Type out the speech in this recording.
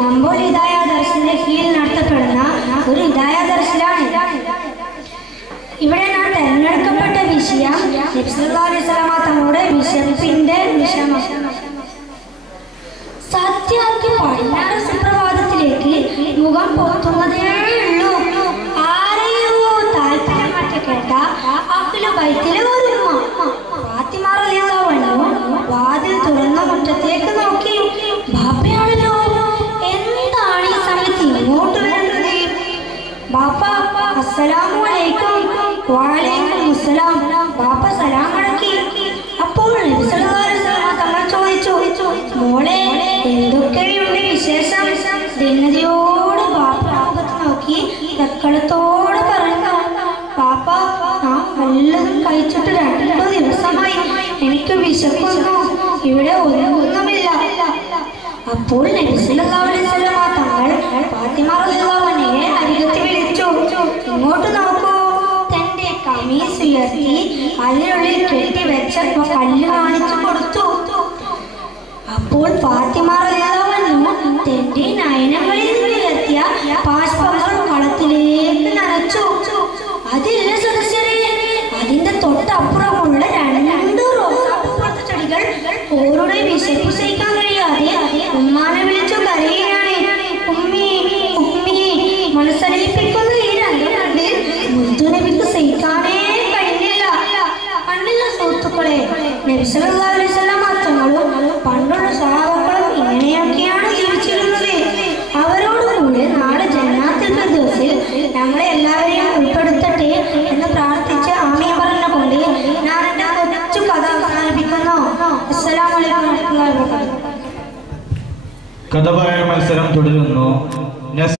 നമ്പോൽ ഹിദായ ദർശന്റെ കീഴിൽ നടത്തപ്പെടുന്ന ഒരു ഹിദായ ദർശനാണ്. ഇവിടെ ഞാൻ തെരഞ്ഞെടുക്കപ്പെട്ട വിഷയം നബി സല്ലല്ലാഹു അലൈഹി വസല്ലമ തങ്ങളുടെ വിശപ്പിന്റെ വിഷമം. സത്യക്ക് പടിഞ്ഞാറ് സുപ്രഭാതത്തിലേക്ക് മുഖം പൊത്തുന്നതേയുള്ളൂ. ആരെയോ താല്പര്യമറ്റ കേട്ട അഖിലു ബൈത്തിലെ ഒരു ഫാത്തിമ റളിയല്ലാഹു അൻഹ വാതിൽ തുറന്ന മുറ്റത്തേക്ക് നോക്കി. ബാപ്പയാണല്ലോ, എന്താണ് ഈ സമയത്ത് ഇങ്ങോട്ട് വരുന്നത്? ബാപ്പ അസ്സലാമു അലൈക്കും. വഅലൈക്കും അസ്സലാം. ബാപ്പ സലാം മടക്കി. അപ്പോൾ നബി സല്ലല്ലാഹു അലൈഹി വസല്ലം തങ്ങൾ ചോദിച്ചു, മോളെ എന്തൊക്കെയുണ്ട് വിശേഷം? ദിനതയോട് ബാപ്പ മുഖത്ത് നോക്കി തക്കളത്തോടെ പറഞ്ഞു, ബാപ്പ ഞാൻ വല്ലതും കഴിച്ചിട്ട് 2 ദിവസമായി, എനിക്ക് വിശക്കുന്നു, ഇവിടെ ഒന്നുമില്ല. അപ്പോൾ നബി സല്ലല്ലാഹു അലൈഹി വസല്ലം തങ്ങൾ ഫാത്തിമ റളിയല്ലാഹു അൻഹയെ അരികത്ത് വിളിച്ചു. ഇങ്ങോട്ട് നോക്കൂ. തന്റെ കമീസ് ഉയർത്തി അതിനുള്ളിൽ കെട്ടിവെച്ച കല്ല് കാണിച്ചു കൊടുത്തു. അപ്പോൾ ഫാത്തിമ റളിയല്ലാഹു അൻഹ തന്റെ നയനങ്ങളിൽ ഉയർത്തിയ ബാഷ്പങ്ങൾ കളത്തിലേക്ക് നനച്ചു. അതില്ല സദസ്യരെ, അതിന്റെ തൊട്ടപ്പുറമുള്ള 2 റോസാപ്പൂപ്പുറത്തെ ചെടികൾ ഓരുടെ വിശപ്പ് സഹിക്കാൻ കഴിയാതെ ഉമ്മാനെ വിളിച്ചു കരയുകയാണ്. ഉമ്മി ഉമ്മി. മനസ്സലിപ്പിക്കുന്ന ഈ രംഗം കണ്ട് മുത്തുനബിക്ക് സഹിക്കാനേ കഴിഞ്ഞില്ല. കണ്ടില്ല സുഹൃത്തുക്കളെ, നബി സല്ലല്ലാഹു അലൈഹി വസല്ലം തങ്ങളും പണ്ടുള്ള സഹാബാക്കളും ഇങ്ങനെയൊക്കെയാണ് ജീവിച്ചിരുന്നത്. അവരോടുകൂടെ നാളെ ജന്നാത്തുൽ ഫിർദൗസിൽ ഞങ്ങളെ എല്ലാവരെയും ഉൾപ്പെടുത്തട്ടെ എന്ന് പ്രാർത്ഥിച്ച് ആമീൻ പറഞ്ഞുകൊണ്ട് ഞാൻ എന്റെ കൊച്ചു കഥ അവസാനിപ്പിക്കുന്നു. അസ്സലാമു അലൈക്കും വറഹ്മത്തുള്ളാഹി വബറകാതുഹു. കഥ പറയൽ മത്സരം തുടരുന്നു.